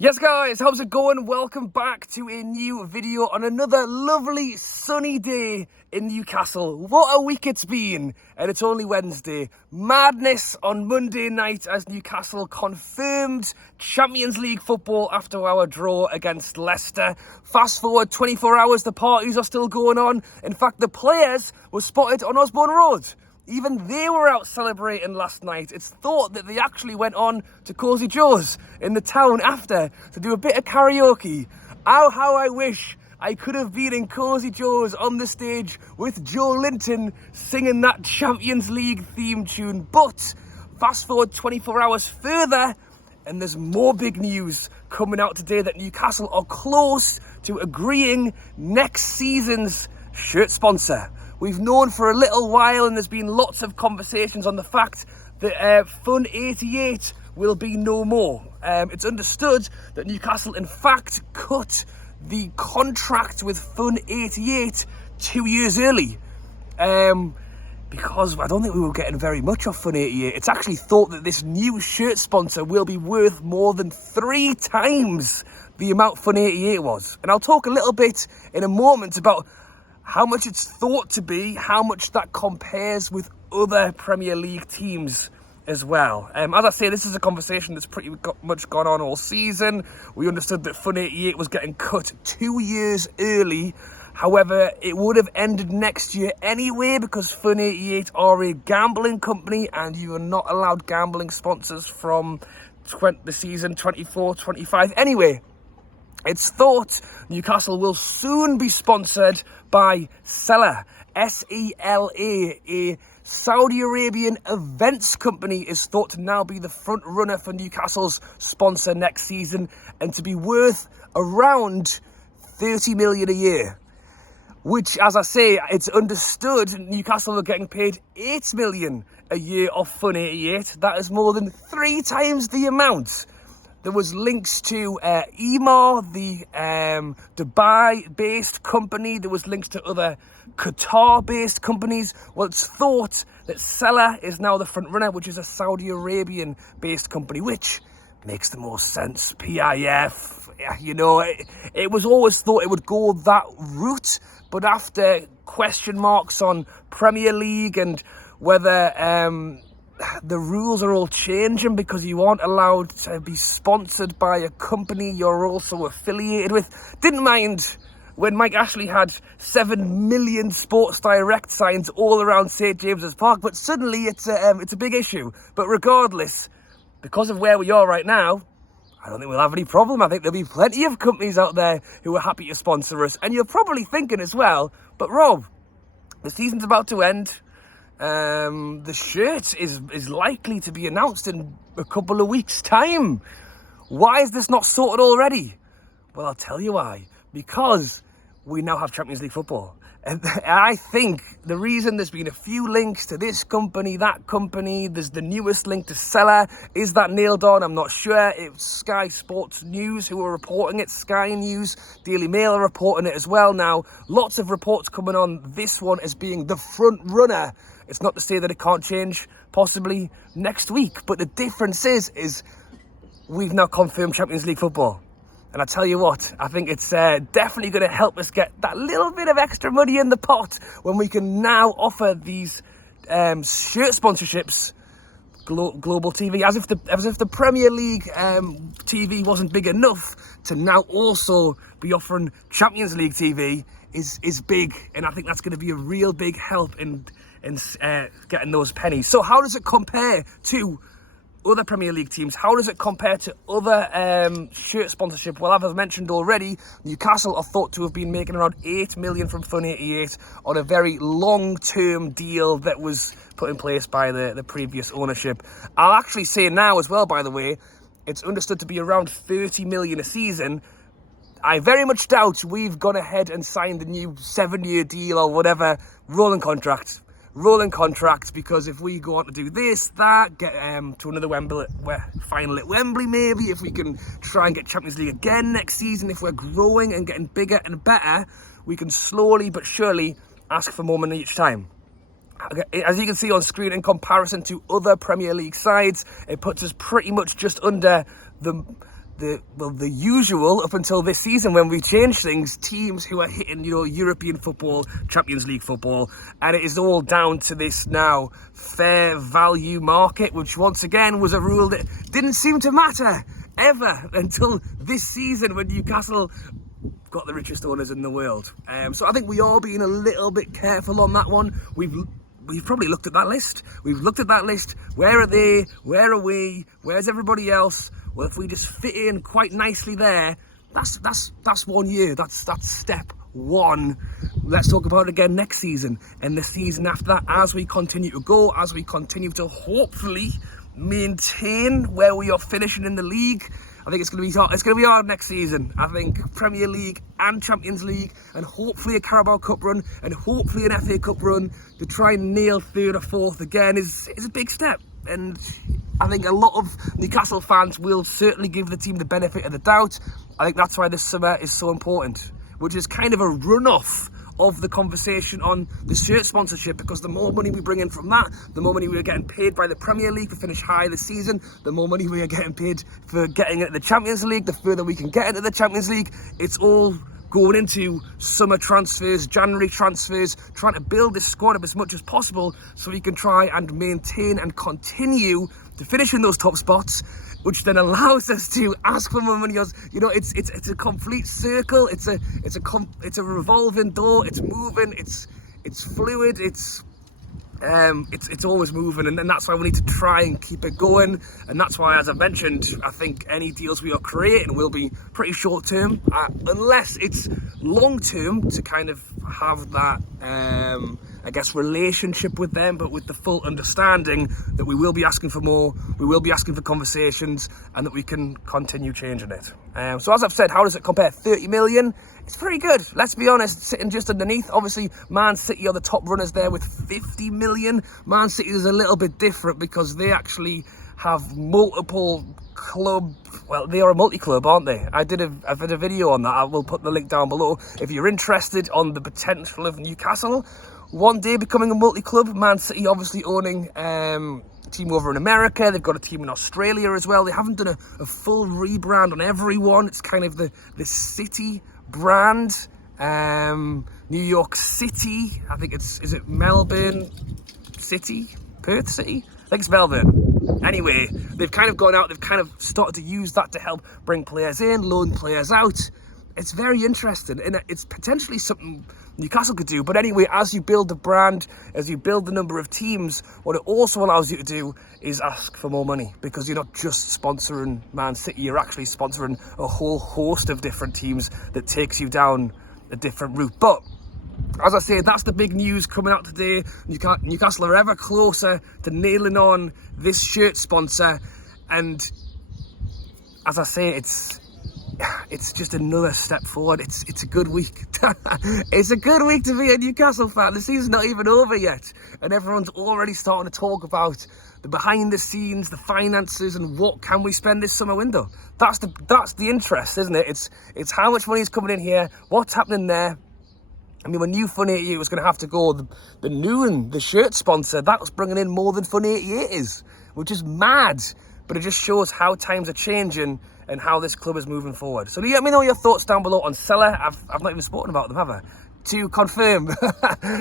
Yes guys, how's it going? Welcome back to a new video on another lovely sunny day in Newcastle. What a week it's been, and it's only Wednesday. Madness on Monday night as Newcastle confirmed Champions League football after our draw against Leicester. Fast forward 24 hours, the parties are still going on. In fact, the players were spotted on Osborne Road. Even they were out celebrating last night. It's thought that they actually went on to Cozy Joe's in the town after to do a bit of karaoke. Oh, how I wish I could have been in Cozy Joe's on the stage with Joe Linton singing that Champions League theme tune. But fast forward 24 hours further, and there's more big news coming out today that Newcastle are close to agreeing next season's shirt sponsor. We've known for a little while, and there's been lots of conversations on the fact that Fun 88 will be no more. It's understood that Newcastle, in fact, cut the contract with Fun 88 2 years early. Because I don't think we were getting very much off Fun 88. It's actually thought that this new shirt sponsor will be worth more than 3 times the amount Fun 88 was. And I'll talk a little bit in a moment about how much it's thought to be, how much that compares with other Premier League teams as well. As I say, this is a conversation that's pretty much gone on all season. We understood that Fun 88 was getting cut 2 years early. However, it would have ended next year anyway because Fun 88 are a gambling company and you are not allowed gambling sponsors from the season 24-25 anyway. It's thought Newcastle will soon be sponsored by Sela, S-E-L-A, a Saudi-Arabian events company is thought to now be the front runner for Newcastle's sponsor next season and to be worth around 30 million a year. Which, as I say, it's understood Newcastle are getting paid 8 million a year off Fun 88. That is more than 3 times the amount. There was links to Emaar, the Dubai-based company. There was links to other Qatar-based companies. Well, it's thought that Sela is now the front runner, which is a Saudi Arabian-based company, which makes the most sense. PIF, you know, it was always thought it would go that route, but after question marks on Premier League and whether the rules are all changing because you aren't allowed to be sponsored by a company you're also affiliated with. Didn't mind when Mike Ashley had 7 million Sports Direct signs all around St James's Park, but suddenly it's a big issue. But regardless, because of where we are right now, I don't think we'll have any problem. I think there'll be plenty of companies out there who are happy to sponsor us. And you're probably thinking as well, but Rob, the season's about to end. The shirt is likely to be announced in a couple of weeks' time. Why is this not sorted already? Well, I'll tell you why. Because we now have Champions League football. And I think the reason there's been a few links to this company, that company, there's the newest link to Sela. Is that nailed on? I'm not sure. It's Sky Sports News who are reporting it. Sky News, Daily Mail are reporting it as well now. Lots of reports coming on this one as being the front runner. It's not to say that it can't change possibly next week. But the difference is we've now confirmed Champions League football. And I tell you what, I think it's definitely going to help us get that little bit of extra money in the pot when we can now offer these shirt sponsorships global TV, as if the Premier League TV wasn't big enough to now also be offering Champions League TV is big, and I think that's going to be a real big help in getting those pennies. So how does it compare to other Premier League teams? How does it compare to other shirt sponsorship? Well, as I've mentioned already, Newcastle are thought to have been making around 8 million from Fun 88 on a very long-term deal that was put in place by the previous ownership. I'll actually say now as well, by the way, it's understood to be around 30 million a season. I very much doubt we've gone ahead and signed the new 7-year deal or whatever, rolling contract, because if we go on to do this, that, get to another final at Wembley maybe, if we can try and get Champions League again next season, if we're growing and getting bigger and better, we can slowly but surely ask for more money each time. As you can see on screen, in comparison to other Premier League sides, it puts us pretty much just under the the usual up until this season when we changed things, teams who are hitting, you know, European football, Champions League football, and it is all down to this now fair value market, which once again was a rule that didn't seem to matter ever until this season when Newcastle got the richest owners in the world. So I think we are being a little bit careful on that one. We've probably looked at that list. We've looked at that list. Where are they? Where are we? Where's everybody else? Well, if we just fit in quite nicely there, that's 1 year. That's step one. Let's talk about it again next season and the season after that, as we continue to go, as we continue to hopefully maintain where we are finishing in the league. I think it's going to be hard next season. I think Premier League and Champions League, and hopefully a Carabao Cup run, and hopefully an FA Cup run to try and nail third or fourth again is a big step. And I think a lot of Newcastle fans will certainly give the team the benefit of the doubt. I think that's why this summer is so important, which is kind of a runoff of the conversation on the shirt sponsorship, because the more money we bring in from that, the more money we are getting paid by the Premier League to finish high this season, the more money we are getting paid for getting into the Champions League, the further we can get into the Champions League. It's all going into summer transfers, January transfers, trying to build this squad up as much as possible so we can try and maintain and continue to finish in those top spots, which then allows us to ask for more money. You know, it's a complete circle. It's a revolving door. It's moving. It's fluid. It's always moving, and that's why we need to try and keep it going. And that's why, as I mentioned, I think any deals we are creating will be pretty short term, unless it's long term, to kind of have that I guess relationship with them, but with the full understanding that we will be asking for more, we will be asking for conversations, and that we can continue changing it. So as I've said, how does it compare? 30 million? It's pretty good, let's be honest, sitting just underneath. Obviously, Man City are the top runners there with 50 million. Man City is a little bit different because they actually have multiple club, well, they are a multi-club, aren't they? I've did a video on that. I will put the link down below if you're interested on the potential of Newcastle one day becoming a multi-club. Man City obviously owning a team over in America. They've got a team in Australia as well. They haven't done a full rebrand on everyone. It's kind of the City brand. New York City, I think is it Melbourne City? Perth City? I think it's Melbourne. Anyway, they've kind of gone out, they've kind of started to use that to help bring players in, loan players out. It's very interesting, and it's potentially something Newcastle could do. But anyway, as you build the brand, as you build the number of teams, what it also allows you to do is ask for more money, because you're not just sponsoring Man City, you're actually sponsoring a whole host of different teams that takes you down a different route. But as I say, that's the big news coming out today. Newcastle are ever closer to nailing on this shirt sponsor, and as I say, it's just another step forward. It's a good week. It's a good week to be a Newcastle fan. The season's not even over yet, and everyone's already starting to talk about the behind the scenes, the finances, and what can we spend this summer window. That's the interest, isn't it? It's how much money is coming in here, what's happening there. I mean, when New Fun 88 was going to have to go, the new and the shirt sponsor, that was bringing in more than Fun 88 is, which is mad. But it just shows how times are changing and how this club is moving forward. So let me know your thoughts down below on Sela. I've not even spoken about them, have I? To confirm,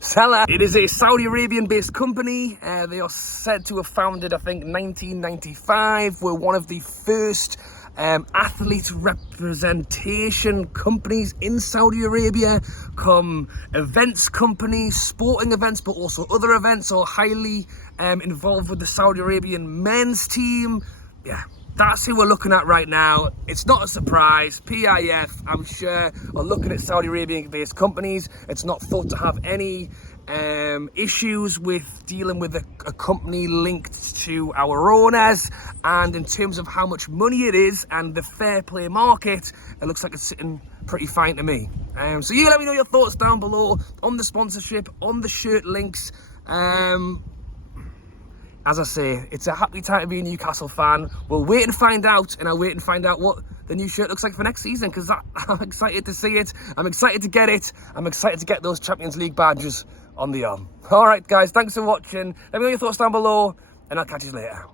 Sela, it is a Saudi Arabian based company. They are said to have founded, I think, 1995. We're one of the first athlete representation companies in Saudi Arabia, come events companies, sporting events, but also other events, are highly involved with the Saudi Arabian men's team. Yeah, that's who we're looking at right now. It's not a surprise. PIF, I'm sure, are looking at Saudi Arabian based companies. It's not thought to have any issues with dealing with a company linked to our owners, and in terms of how much money it is and the fair play market, it looks like it's sitting pretty fine to me. So you let me know your thoughts down below on the sponsorship, on the shirt links. As I say, it's a happy time to be a Newcastle fan. We'll wait and find out, and I'll wait and find out what the new shirt looks like for next season, because I'm excited to see it. I'm excited to get it. I'm excited to get those Champions League badges on the arm. All right, guys, thanks for watching. Let me know your thoughts down below, and I'll catch you later.